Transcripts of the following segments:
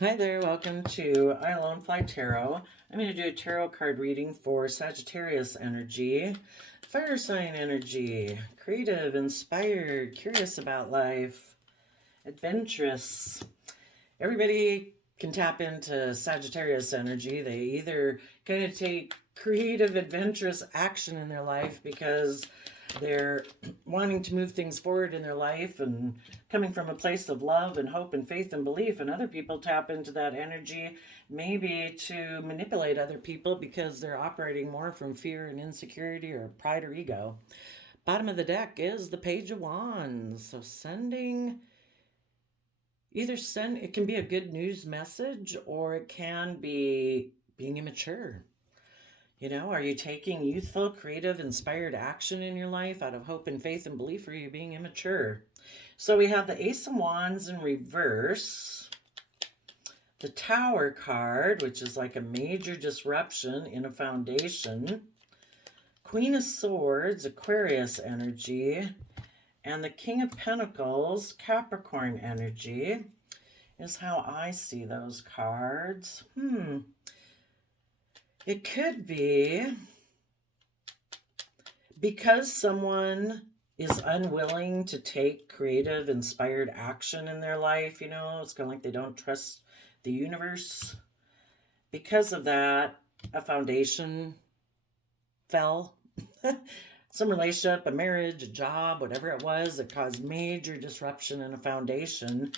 Hi there, welcome to I Alone Fly Tarot. I'm going to do a tarot card reading for Sagittarius energy, fire sign energy, creative, inspired, curious about life, adventurous. Everybody can tap into Sagittarius energy. They either kind of take creative, adventurous action in their life because they're wanting to move things forward in their life and coming from a place of love and hope and faith and belief. And other people tap into that energy maybe to manipulate other people because they're operating more from fear and insecurity or pride or ego. Bottom of the deck is the Page of Wands. So it can be a good news message or it can be being immature. Are you taking youthful, creative, inspired action in your life out of hope and faith and belief, or are you being immature? So we have the Ace of Wands in reverse, the Tower card, which is like a major disruption in a foundation, Queen of Swords, Aquarius energy, and the King of Pentacles, Capricorn energy, is how I see those cards. It could be because someone is unwilling to take creative, inspired action in their life. It's kind of like they don't trust the universe. Because of that, a foundation fell. Some relationship, a marriage, a job, whatever it was, it caused major disruption in a foundation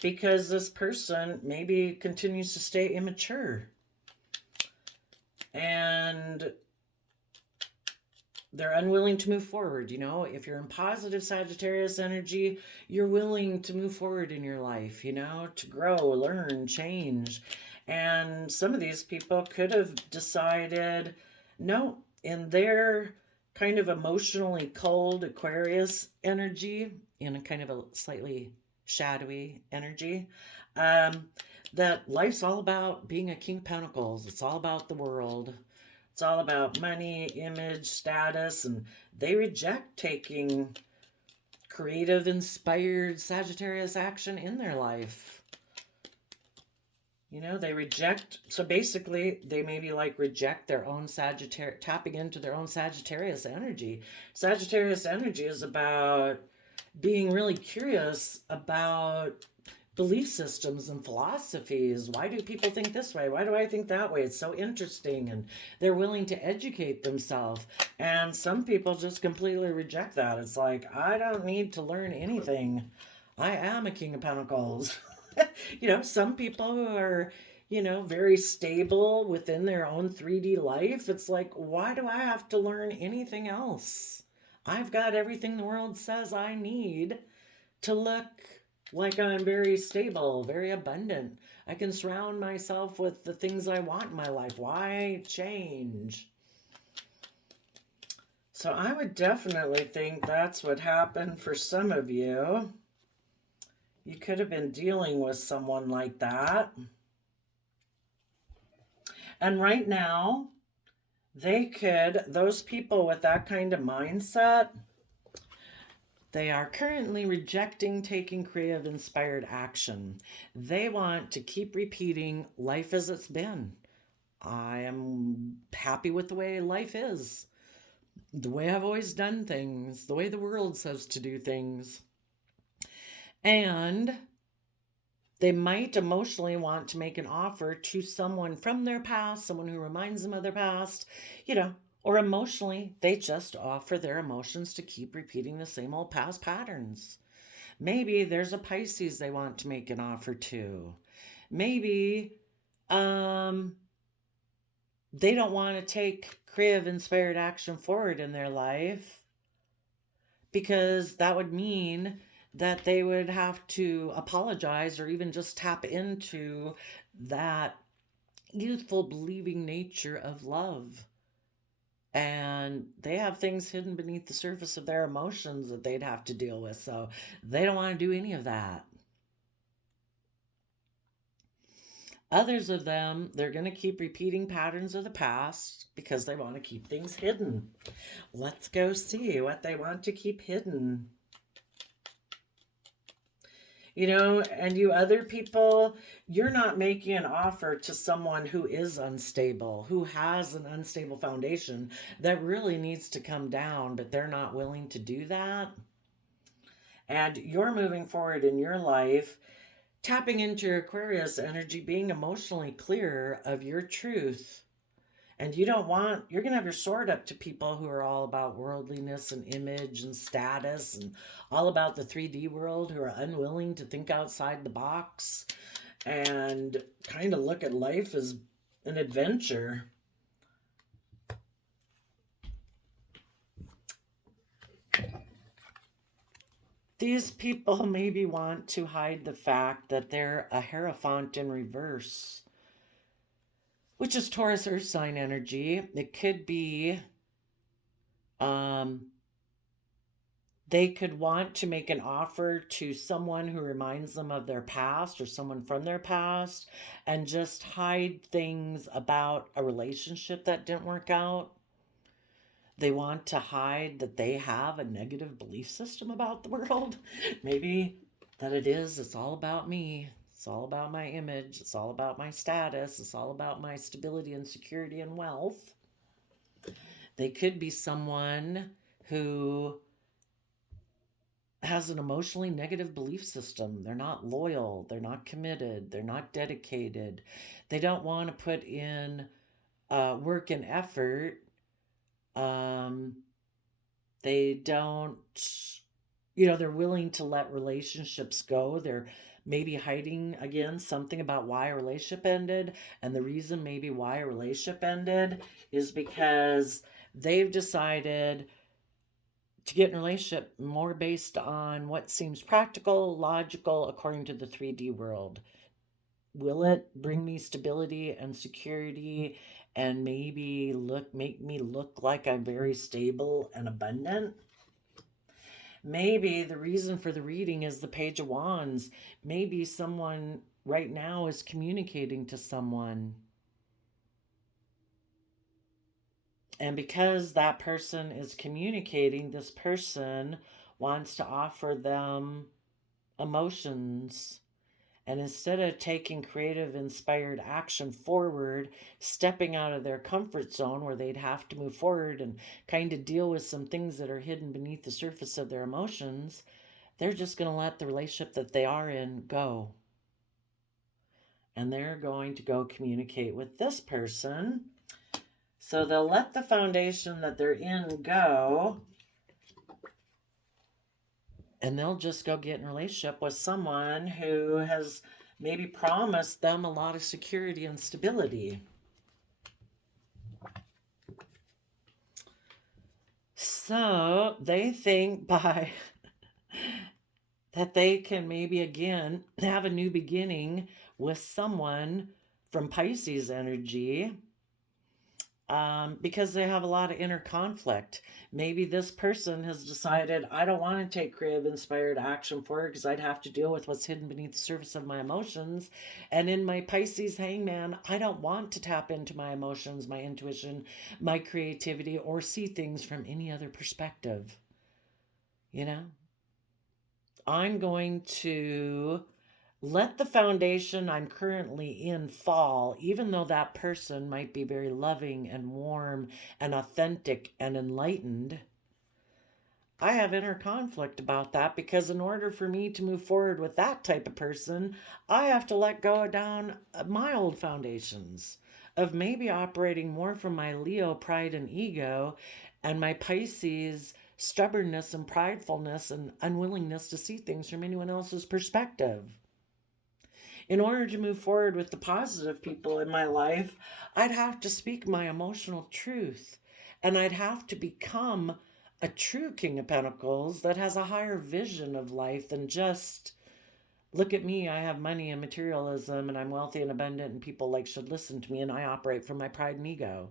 because this person maybe continues to stay immature. And they're unwilling to move forward. If you're in positive Sagittarius energy, you're willing to move forward in your life, to grow, learn, change. And some of these people could have decided, no, in their kind of emotionally cold Aquarius energy, in a kind of a slightly shadowy energy, that life's all about being a King of Pentacles. It's all about the world. It's all about money, image, status, and they reject taking creative, inspired Sagittarius action in their life. They reject, so basically they maybe reject their own Sagittarius, tapping into their own Sagittarius energy. Sagittarius energy is about being really curious about belief systems and philosophies. Why do people think this way? Why do I think that way? It's so interesting. And they're willing to educate themselves. And some people just completely reject that. It's like, I don't need to learn anything. I am a King of Pentacles. Some people who are, very stable within their own 3D life. It's like, why do I have to learn anything else? I've got everything the world says I need to look like I'm very stable, very abundant. I can surround myself with the things I want in my life. Why change? So I would definitely think that's what happened for some of you. You could have been dealing with someone like that. And right now, those people with that kind of mindset, they are currently rejecting taking creative, inspired action. They want to keep repeating life as it's been. I am happy with the way life is, the way I've always done things, the way the world says to do things. And they might emotionally want to make an offer to someone from their past, someone who reminds them of their past, or emotionally, they just offer their emotions to keep repeating the same old past patterns. Maybe there's a Pisces they want to make an offer to. Maybe they don't want to take creative, inspired action forward in their life because that would mean that they would have to apologize or even just tap into that youthful, believing nature of love. And they have things hidden beneath the surface of their emotions that they'd have to deal with. So they don't want to do any of that. Others of them, they're going to keep repeating patterns of the past because they want to keep things hidden. Let's go see what they want to keep hidden. And you other people, you're not making an offer to someone who is unstable, who has an unstable foundation that really needs to come down, but they're not willing to do that. And you're moving forward in your life, tapping into your Aquarius energy, being emotionally clear of your truth. And you're going to have your sword up to people who are all about worldliness and image and status and all about the 3D world, who are unwilling to think outside the box and kind of look at life as an adventure. These people maybe want to hide the fact that they're a Hierophant in reverse, which is Taurus Earth sign energy. It could be they could want to make an offer to someone who reminds them of their past or someone from their past and just hide things about a relationship that didn't work out. They want to hide that they have a negative belief system about the world. Maybe that it's all about me. It's all about my image. It's all about my status. It's all about my stability and security and wealth. They could be someone who has an emotionally negative belief system. They're not loyal. They're not committed. They're not dedicated. They don't want to put in work and effort. They don't, they're willing to let relationships go. They're maybe hiding, again, something about why a relationship ended. And the reason maybe why a relationship ended is because they've decided to get in a relationship more based on what seems practical, logical, according to the 3D world. Will it bring me stability and security and maybe make me look like I'm very stable and abundant? Maybe the reason for the reading is the Page of Wands. Maybe someone right now is communicating to someone. And because that person is communicating, this person wants to offer them emotions. And instead of taking creative, inspired action forward, stepping out of their comfort zone where they'd have to move forward and kind of deal with some things that are hidden beneath the surface of their emotions, they're just going to let the relationship that they are in go. And they're going to go communicate with this person. So they'll let the foundation that they're in go. And they'll just go get in a relationship with someone who has maybe promised them a lot of security and stability. So they think that they can maybe again have a new beginning with someone from Pisces energy. Because they have a lot of inner conflict. Maybe this person has decided, I don't want to take creative, inspired action for it because I'd have to deal with what's hidden beneath the surface of my emotions. And in my Pisces hangman, I don't want to tap into my emotions, my intuition, my creativity, or see things from any other perspective. I'm going to let the foundation I'm currently in fall, even though that person might be very loving and warm and authentic and enlightened. I have inner conflict about that because in order for me to move forward with that type of person, I have to let go down my old foundations of maybe operating more from my Leo pride and ego and my Pisces stubbornness and pridefulness and unwillingness to see things from anyone else's perspective. In order to move forward with the positive people in my life, I'd have to speak my emotional truth. And I'd have to become a true King of Pentacles that has a higher vision of life than just, look at me, I have money and materialism and I'm wealthy and abundant and people should listen to me and I operate from my pride and ego.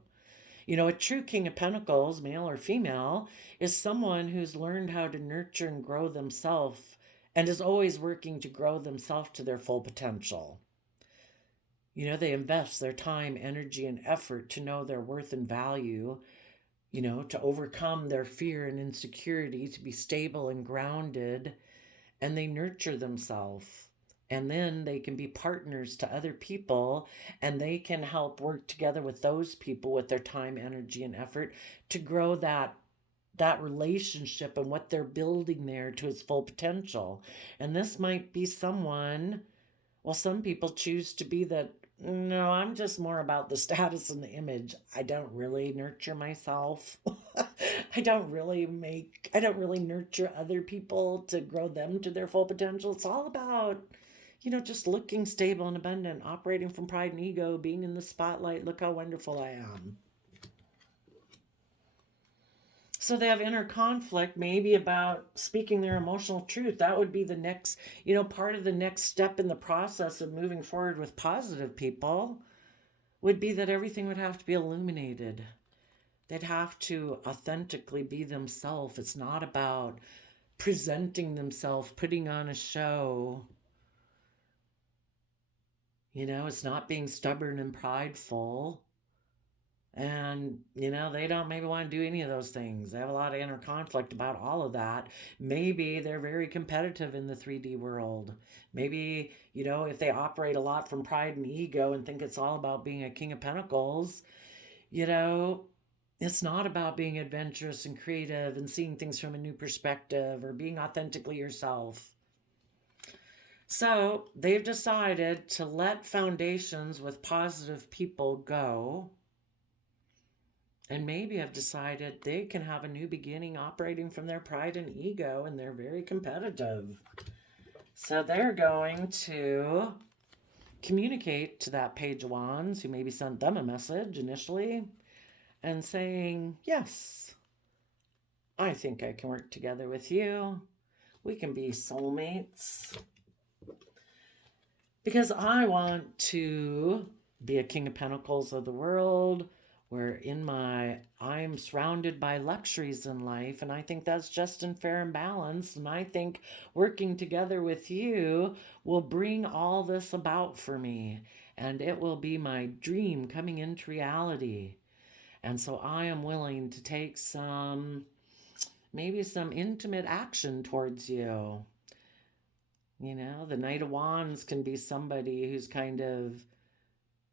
A true King of Pentacles, male or female, is someone who's learned how to nurture and grow themselves and is always working to grow themselves to their full potential. They invest their time, energy, and effort to know their worth and value, to overcome their fear and insecurity, to be stable and grounded, and they nurture themselves. And then they can be partners to other people, and they can help work together with those people with their time, energy, and effort to grow that relationship and what they're building there to its full potential. And this might be someone, well, some people choose to be that, no, I'm just more about the status and the image. I don't really nurture myself. I don't really nurture other people to grow them to their full potential. It's all about, just looking stable and abundant, operating from pride and ego, being in the spotlight. Look how wonderful I am. So they have inner conflict, maybe about speaking their emotional truth. That would be the next, part of the next step in the process of moving forward with positive people would be that everything would have to be illuminated. They'd have to authentically be themselves. It's not about presenting themselves, putting on a show. It's not being stubborn and prideful. And, they don't maybe want to do any of those things. They have a lot of inner conflict about all of that. Maybe they're very competitive in the 3D world. Maybe, if they operate a lot from pride and ego and think it's all about being a King of Pentacles, it's not about being adventurous and creative and seeing things from a new perspective or being authentically yourself. So they've decided to let foundations with positive people go, and maybe have decided they can have a new beginning operating from their pride and ego, and they're very competitive. So they're going to communicate to that Page of Wands, who maybe sent them a message initially, and saying, yes, I think I can work together with you. We can be soulmates. Because I want to be a King of Pentacles of the world, where I'm surrounded by luxuries in life, and I think that's just and fair and balanced, and I think working together with you will bring all this about for me, and it will be my dream coming into reality. And so I am willing to take maybe some intimate action towards you. The Knight of Wands can be somebody who's kind of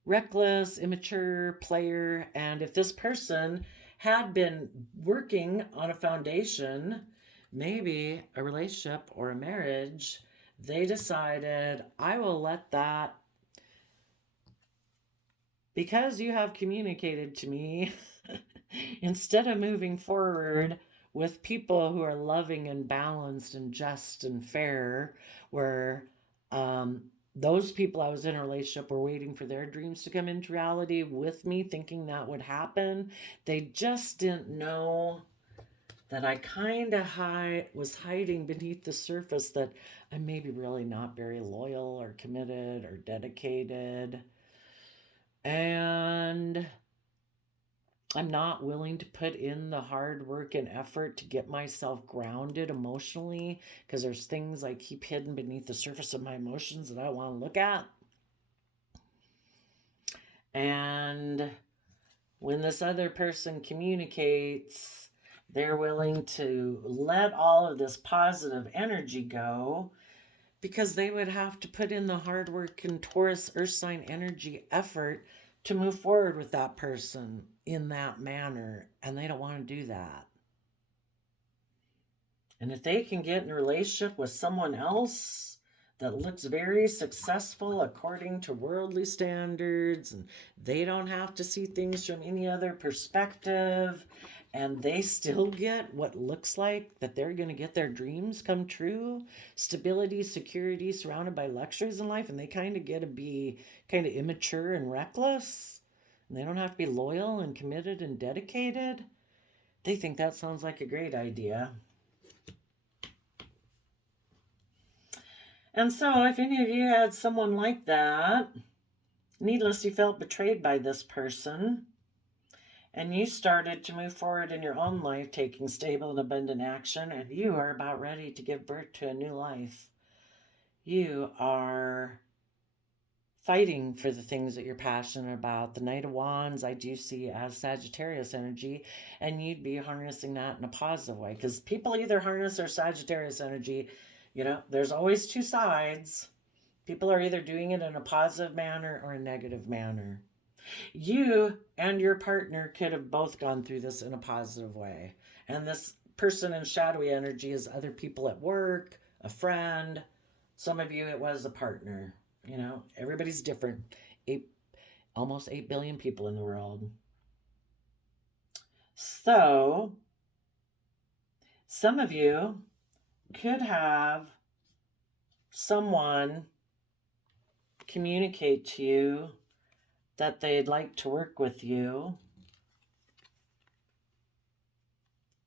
reckless, immature player. And if this person had been working on a foundation, maybe a relationship or a marriage, they decided, I will let that, because you have communicated to me, instead of moving forward with people who are loving and balanced and just and fair, where those people I was in a relationship were waiting for their dreams to come into reality with me, thinking that would happen. They just didn't know that I kind of was hiding beneath the surface, that I'm maybe really not very loyal or committed or dedicated. And I'm not willing to put in the hard work and effort to get myself grounded emotionally, because there's things I keep hidden beneath the surface of my emotions that I want to look at. And when this other person communicates, they're willing to let all of this positive energy go, because they would have to put in the hard work and Taurus earth sign energy effort to move forward with that person in that manner, and they don't want to do that. And if they can get in a relationship with someone else that looks very successful according to worldly standards, and they don't have to see things from any other perspective, and they still get what looks like that they're going to get their dreams come true, stability, security, surrounded by luxuries in life, and they kind of get to be kind of immature and reckless, and they don't have to be loyal and committed and dedicated, they think that sounds like a great idea. And so if any of you had someone like that, needless, you felt betrayed by this person, and you started to move forward in your own life, taking stable and abundant action, and you are about ready to give birth to a new life. You are fighting for the things that you're passionate about. The Knight of Wands I do see as Sagittarius energy, and you'd be harnessing that in a positive way, because people either harness their Sagittarius energy You know, there's always two sides. People are either doing it in a positive manner or a negative manner. You and your partner could have both gone through this in a positive way. And this person in shadowy energy is other people at work, a friend. Some of you, it was a partner. You know, everybody's different. Almost 8 billion people in the world. So, some of you could have someone communicate to you that they'd like to work with you,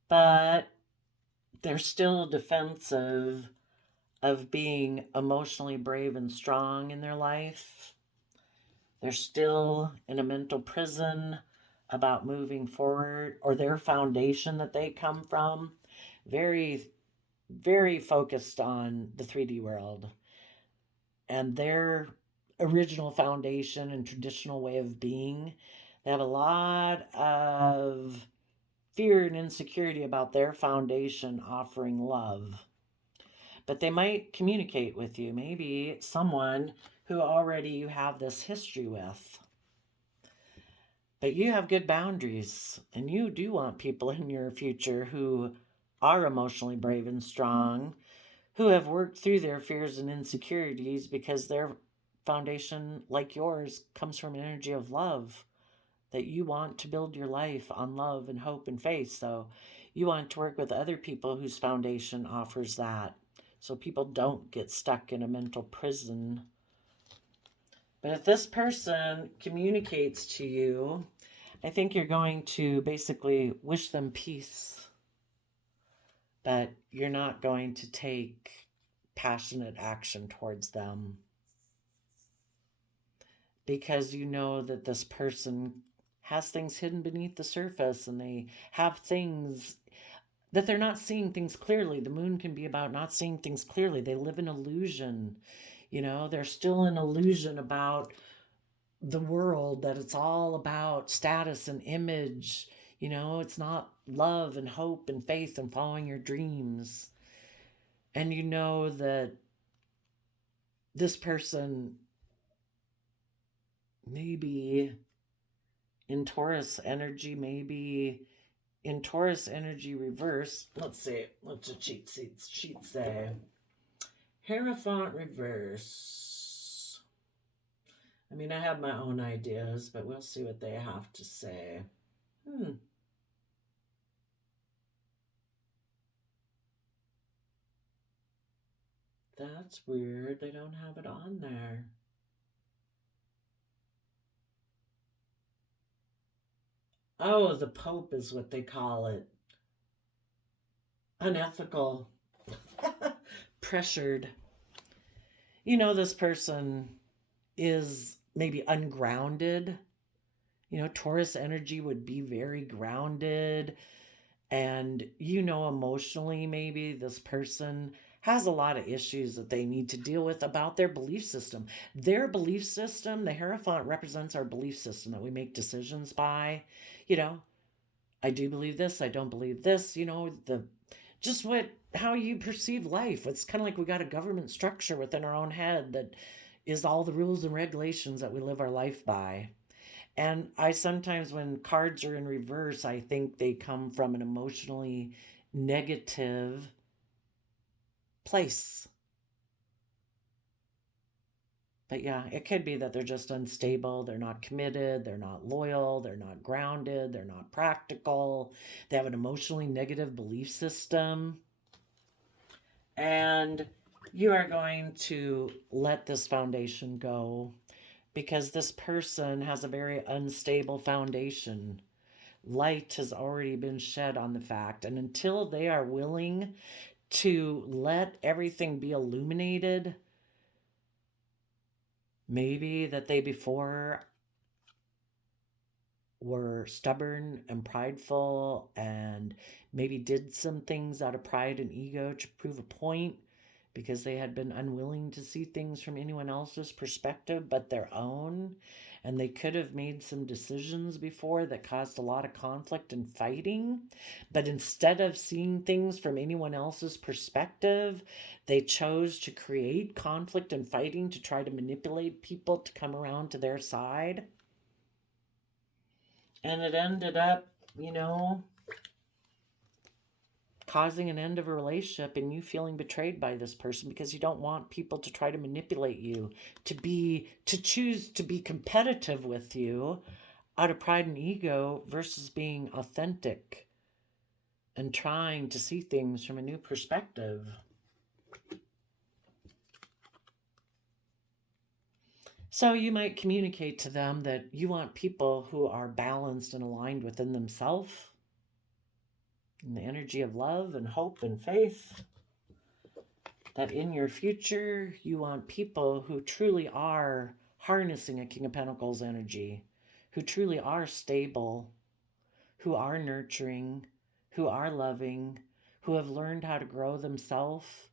but they're still defensive of being emotionally brave and strong in their life. They're still in a mental prison about moving forward, or their foundation that they come from. Very, very focused on the 3D world and their original foundation and traditional way of being. They have a lot of fear and insecurity about their foundation offering love. But they might communicate with you. Maybe someone who already you have this history with. But you have good boundaries, and you do want people in your future who are emotionally brave and strong, who have worked through their fears and insecurities because their foundation, like yours, comes from an energy of love, that you want to build your life on love and hope and faith. So you want to work with other people whose foundation offers that, so people don't get stuck in a mental prison. But if this person communicates to you, I think you're going to basically wish them peace, but you're not going to take passionate action towards them, because you know that this person has things hidden beneath the surface, and they have things that they're not seeing things clearly. The moon can be about not seeing things clearly. They live in illusion. You know, they're still in illusion about the world, that it's all about status and image. You know, it's not love and hope and faith and following your dreams. And you know that this person maybe in Taurus energy, maybe in Taurus energy reverse. Let's see, what's a sheet say? Hierophant reverse. I mean, I have my own ideas, but we'll see what they have to say. That's weird. They don't have it on there. Oh, the Pope is what they call it. Unethical. Pressured. You know, this person is maybe ungrounded. You know, Taurus energy would be very grounded. And, you know, emotionally, maybe this person has a lot of issues that they need to deal with about their belief system. Their belief system, the Hierophant represents our belief system that we make decisions by. You know, I do believe this, I don't believe this, you know, how you perceive life. It's kind of like we got a government structure within our own head that is all the rules and regulations that we live our life by. And I sometimes, when cards are in reverse, I think they come from an emotionally negative place. But yeah, it could be that they're just unstable, they're not committed, they're not loyal, they're not grounded, they're not practical, they have an emotionally negative belief system. And you are going to let this foundation go, because this person has a very unstable foundation. Light has already been shed on the fact, and until they are willing to let everything be illuminated, maybe that they before were stubborn and prideful and maybe did some things out of pride and ego to prove a point, because they had been unwilling to see things from anyone else's perspective but their own. And they could have made some decisions before that caused a lot of conflict and fighting. But instead of seeing things from anyone else's perspective, they chose to create conflict and fighting to try to manipulate people to come around to their side. And it ended up, causing an end of a relationship and you feeling betrayed by this person because you don't want people to try to manipulate you, to choose to be competitive with you out of pride and ego versus being authentic and trying to see things from a new perspective. So you might communicate to them that you want people who are balanced and aligned within themselves, in the energy of love and hope and faith, that in your future you want people who truly are harnessing a King of Pentacles energy, who truly are stable, who are nurturing, who are loving, who have learned how to grow themselves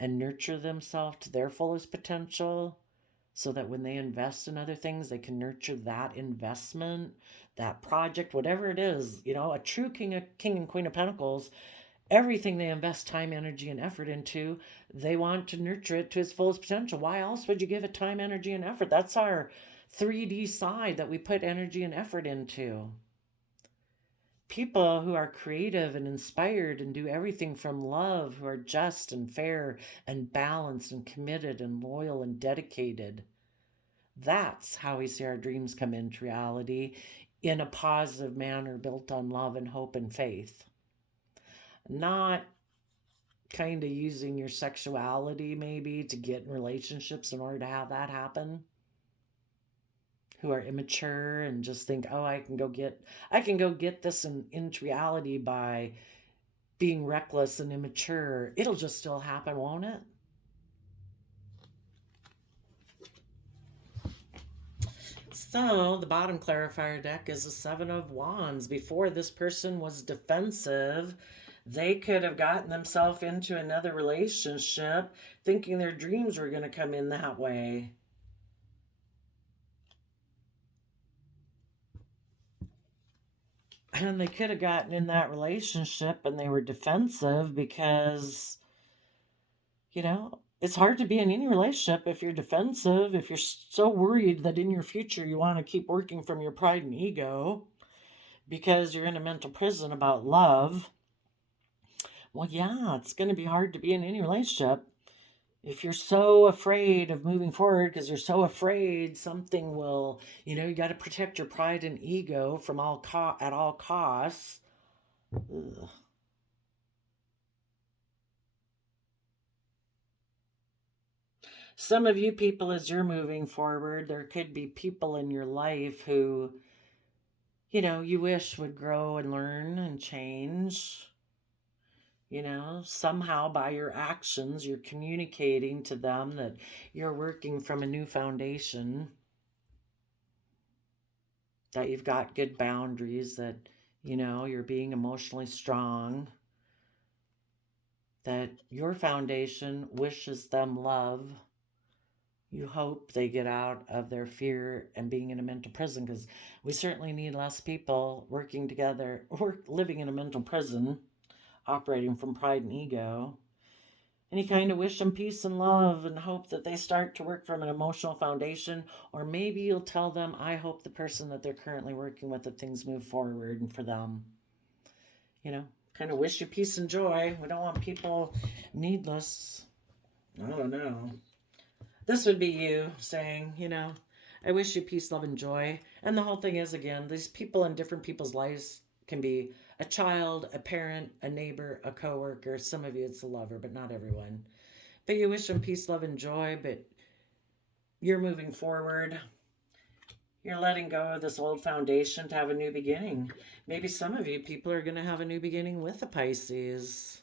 and nurture themselves to their fullest potential, so that when they invest in other things, they can nurture that investment, that project, whatever it is. A true king and queen of pentacles, everything they invest time, energy, and effort into, they want to nurture it to its fullest potential. Why else would you give it time, energy, and effort? That's our 3D side that we put energy and effort into. People who are creative and inspired and do everything from love, who are just and fair and balanced and committed and loyal and dedicated. That's how we see our dreams come into reality, in a positive manner built on love and hope and faith. Not kind of using your sexuality maybe to get in relationships in order to have that happen. Who are immature and just think, oh, I can go get this into reality by being reckless and immature. It'll just still happen, won't it? So the bottom clarifier deck is a 7 of Wands. Before this person was defensive, they could have gotten themselves into another relationship thinking their dreams were going to come in that way. And they could have gotten in that relationship and they were defensive because, it's hard to be in any relationship if you're defensive, if you're so worried that in your future you want to keep working from your pride and ego because you're in a mental prison about love. Well, yeah, it's going to be hard to be in any relationship if you're so afraid of moving forward because you're so afraid something will, you got to protect your pride and ego from at all costs. Ugh. Some of you people, as you're moving forward, there could be people in your life who, you wish would grow and learn and change. Somehow by your actions, you're communicating to them that you're working from a new foundation, that you've got good boundaries, that, you're being emotionally strong, that your foundation wishes them love. You hope they get out of their fear and being in a mental prison, because we certainly need less people working together, living in a mental prison, operating from pride and ego. And you kind of wish them peace and love and hope that they start to work from an emotional foundation. Or maybe you'll tell them, I hope the person that they're currently working with, that things move forward and for them. Kind of wish you peace and joy. We don't want people needless. I don't know. This would be you saying, I wish you peace, love, and joy. And the whole thing is, again, these people in different people's lives can be a child, a parent, a neighbor, a coworker. Some of you it's a lover, but not everyone. But you wish them peace, love, and joy, but you're moving forward. You're letting go of this old foundation to have a new beginning. Maybe some of you people are going to have a new beginning with a Pisces.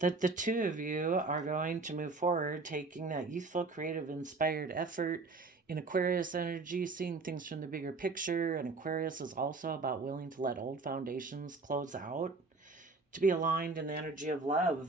That the two of you are going to move forward, taking that youthful, creative, inspired effort In Aquarius energy, seeing things from the bigger picture, and Aquarius is also about willing to let old foundations close out, to be aligned in the energy of love.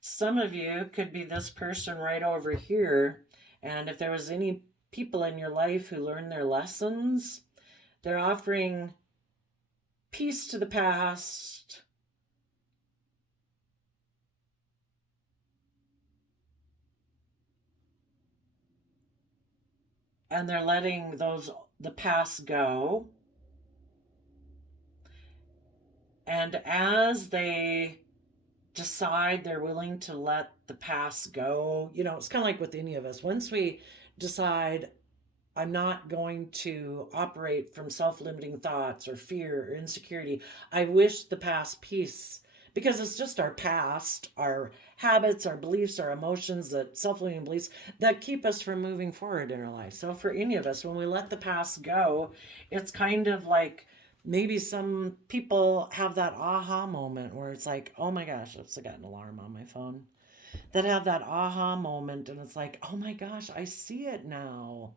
Some of you could be this person right over here. And if there was any people in your life who learned their lessons, they're offering peace to the past, and they're letting the past go. And as they decide they're willing to let the past go, it's kind of like with any of us. Once we decide, I'm not going to operate from self-limiting thoughts or fear or insecurity, I wish the past peace, because it's just our past, our habits, our beliefs, our emotions, that self-limiting beliefs that keep us from moving forward in our life. So for any of us, when we let the past go, it's kind of like, maybe some people have that aha moment where it's like, oh my gosh, oops, I got an alarm on my phone. That have that aha moment, and it's like, oh my gosh, I see it now.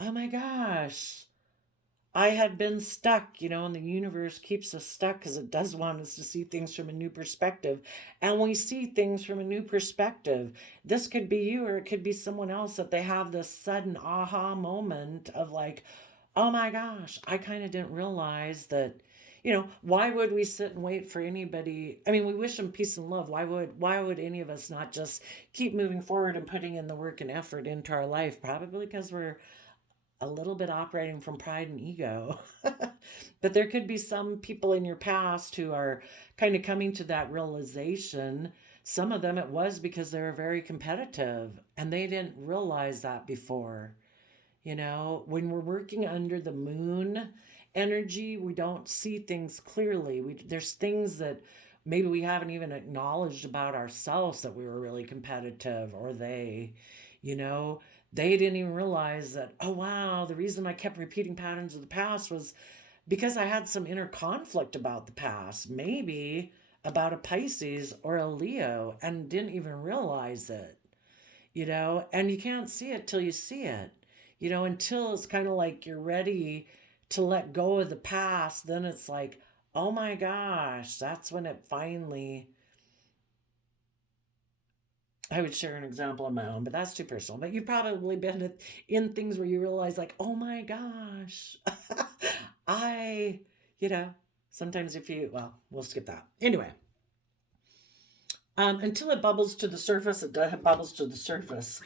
Oh my gosh. I had been stuck, and the universe keeps us stuck because it does want us to see things from a new perspective. And we see things from a new perspective. This could be you, or it could be someone else, that they have this sudden aha moment of like, oh my gosh, I kind of didn't realize that. Why would we sit and wait for anybody? I mean, we wish them peace and love. Why would any of us not just keep moving forward and putting in the work and effort into our life? Probably because we're a little bit operating from pride and ego. But there could be some people in your past who are kind of coming to that realization. Some of them, it was because they were very competitive and they didn't realize that before. When we're working under the moon energy, we don't see things clearly. There's things that maybe we haven't even acknowledged about ourselves, that we were really competitive, or they didn't even realize that, oh wow, the reason I kept repeating patterns of the past was because I had some inner conflict about the past, maybe about a Pisces or a Leo, and didn't even realize it. And you can't see it till you see it. Until it's kind of like you're ready to let go of the past, then it's like, oh my gosh, that's when it finally. I would share an example of my own, but that's too personal. But you've probably been in things where you realize, like, oh my gosh, I, sometimes well, we'll skip that. Anyway, until it bubbles to the surface, it bubbles to the surface.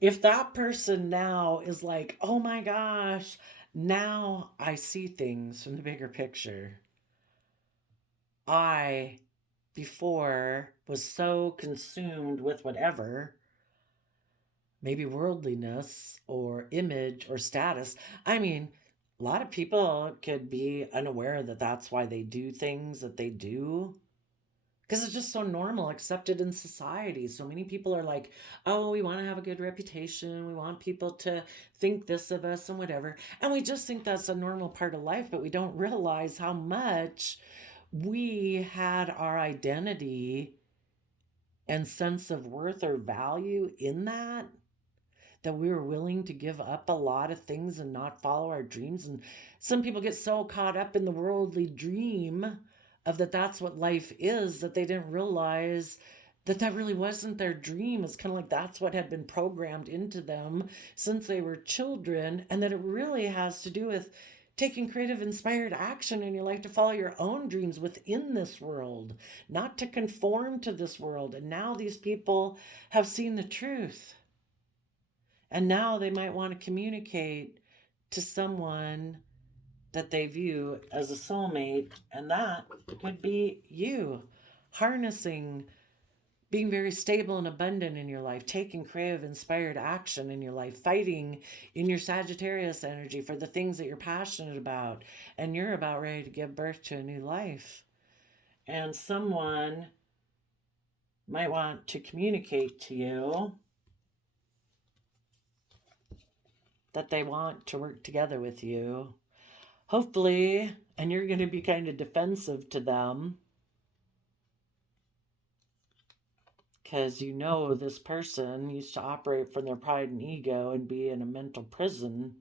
If that person now is like, oh my gosh, now I see things from the bigger picture. I, before, was so consumed with whatever, maybe worldliness or image or status. I mean, a lot of people could be unaware that that's why they do things that they do, because it's just so normal, accepted in society. So many people are like, oh, we want to have a good reputation, we want people to think this of us and whatever, and we just think that's a normal part of life, but we don't realize how much we had our identity and sense of worth or value in that we were willing to give up a lot of things and not follow our dreams. And some people get so caught up in the worldly dream of that's what life is, that they didn't realize that really wasn't their dream. It's kind of like that's what had been programmed into them since they were children, and that it really has to do with taking creative, inspired action in your life to follow your own dreams within this world, not to conform to this world. And now these people have seen the truth. And now they might want to communicate to someone that they view as a soulmate, and that could be you. Harnessing, being very stable and abundant in your life, taking creative, inspired action in your life, fighting in your Sagittarius energy for the things that you're passionate about, and you're about ready to give birth to a new life. And someone might want to communicate to you that they want to work together with you. Hopefully, and you're going to be kind of defensive to them because you know this person used to operate from their pride and ego and be in a mental prison.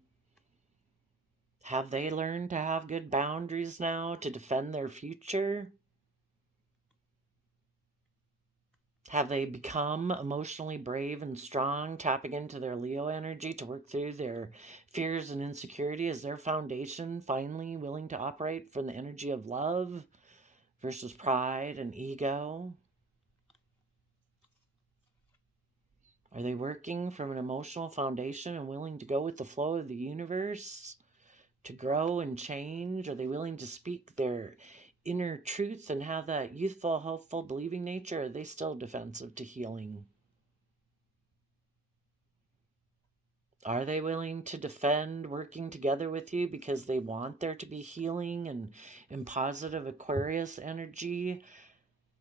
Have they learned to have good boundaries now to defend their future? Have they become emotionally brave and strong, tapping into their Leo energy to work through their fears and insecurity? Is their foundation finally willing to operate from the energy of love versus pride and ego? Are they working from an emotional foundation and willing to go with the flow of the universe to grow and change? Are they willing to speak their inner truth and have that youthful, hopeful, believing nature? Or are they still defensive to healing? Are they willing to defend working together with you because they want there to be healing and positive Aquarius energy?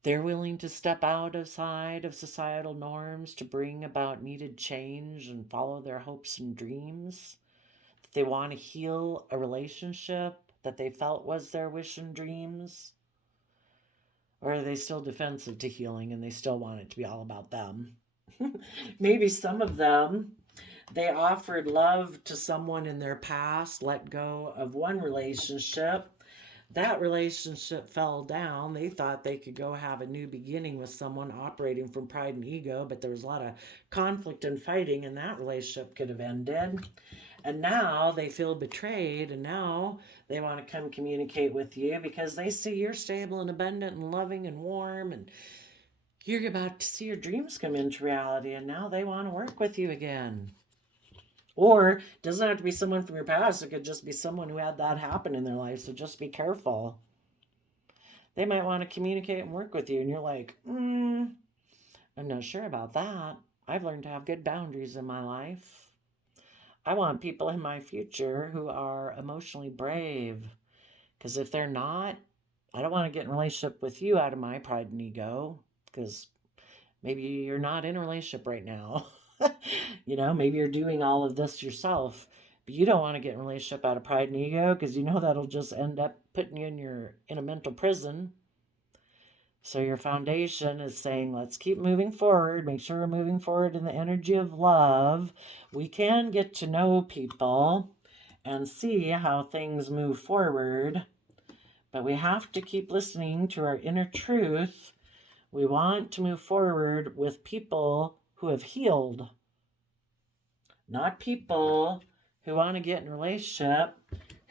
They're willing to step outside of societal norms to bring about needed change and follow their hopes and dreams. They want to heal a relationship that they felt was their wish and dreams. Or are they still defensive to healing and they still want it to be all about them? Maybe some of them, they offered love to someone in their past, let go of one relationship. That relationship fell down. They thought they could go have a new beginning with someone operating from pride and ego, but there was a lot of conflict and fighting, and that relationship could have ended. And now they feel betrayed, and now they want to come communicate with you because they see you're stable and abundant and loving and warm, and you're about to see your dreams come into reality, and now they want to work with you again. Or it doesn't have to be someone from your past. It could just be someone who had that happen in their life. So just be careful. They might want to communicate and work with you. And you're like, I'm not sure about that. I've learned to have good boundaries in my life. I want people in my future who are emotionally brave. Because if they're not, I don't want to get in a relationship with you out of my pride and ego. Because maybe you're not in a relationship right now. Maybe you're doing all of this yourself, but you don't want to get in a relationship out of pride and ego because that'll just end up putting you in a mental prison. So your foundation is saying, let's keep moving forward. Make sure we're moving forward in the energy of love. We can get to know people and see how things move forward, but we have to keep listening to our inner truth. We want to move forward with people who have healed, not people who want to get in a relationship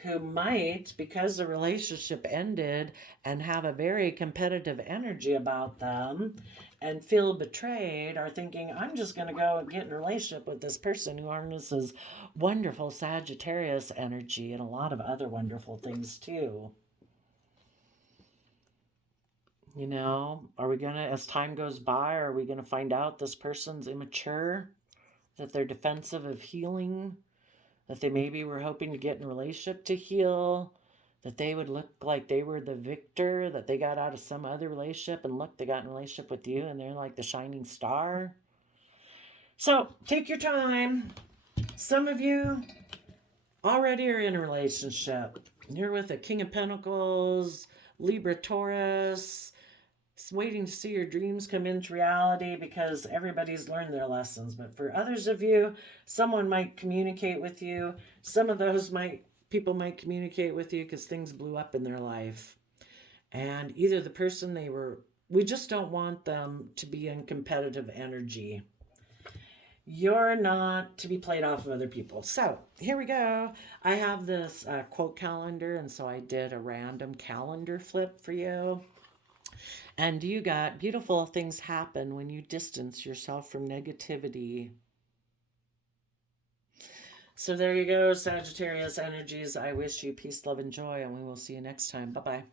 who might, because the relationship ended, and have a very competitive energy about them and feel betrayed, are thinking, I'm just going to go and get in a relationship with this person who harnesses wonderful Sagittarius energy and a lot of other wonderful things too. Are we going to, as time goes by, are we going to find out this person's immature, that they're defensive of healing, that they maybe were hoping to get in a relationship to heal, that they would look like they were the victor, that they got out of some other relationship and look, they got in a relationship with you and they're like the shining star? So take your time. Some of you already are in a relationship. You're with a King of Pentacles, Libra, Taurus, waiting to see your dreams come into reality because everybody's learned their lessons. But for others of you, someone might communicate with you. Some of those people might communicate with you because things blew up in their life. And either the person we just don't want them to be in competitive energy. You're not to be played off of other people. So here we go. I have this quote calendar, and so I did a random calendar flip for you. And you got beautiful things happen when you distance yourself from negativity. So there you go, Sagittarius energies. I wish you peace, love, and joy, and we will see you next time. Bye-bye.